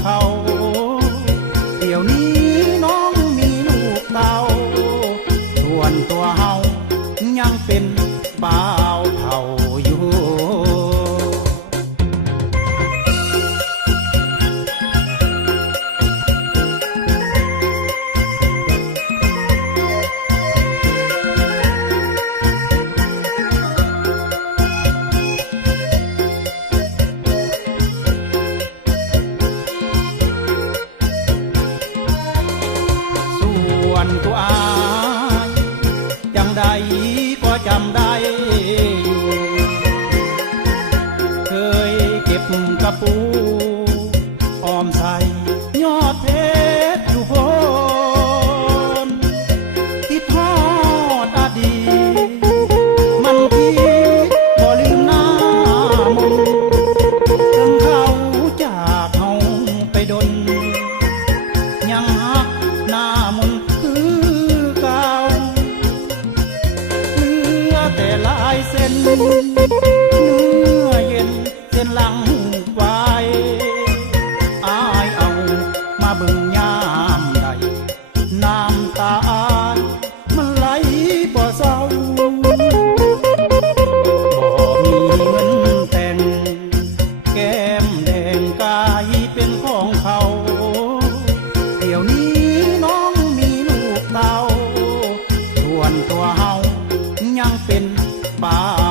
เขาเดี๋ยวนี้น้องมีลูกเต้าส่วนตัวเฮายังเป็นบ่าวเฒ่าอยู่ตัวอายจังใดก็จำได้อยู่เคยเก็บกระปูออมใส่ยอดเพชรอยู่โพนคิดทอดอดีตมันที่บ่ลืมหน้ามนถึงเขาจากเฮาไปดนยังหักหน้ามนแต่ลายเส้นเนื้อเย็นเส้นหลังไว้อายเอามาเบิ่งยามใดน้ำตาอายมันไหลบ่เศร้าบ่มีเงินแต่งแก้มแดงกายเป็นของเขาเดี๋ยวนี้น้องมีลูกเต้าส่วนตัวเฮายังเป็นบ่าว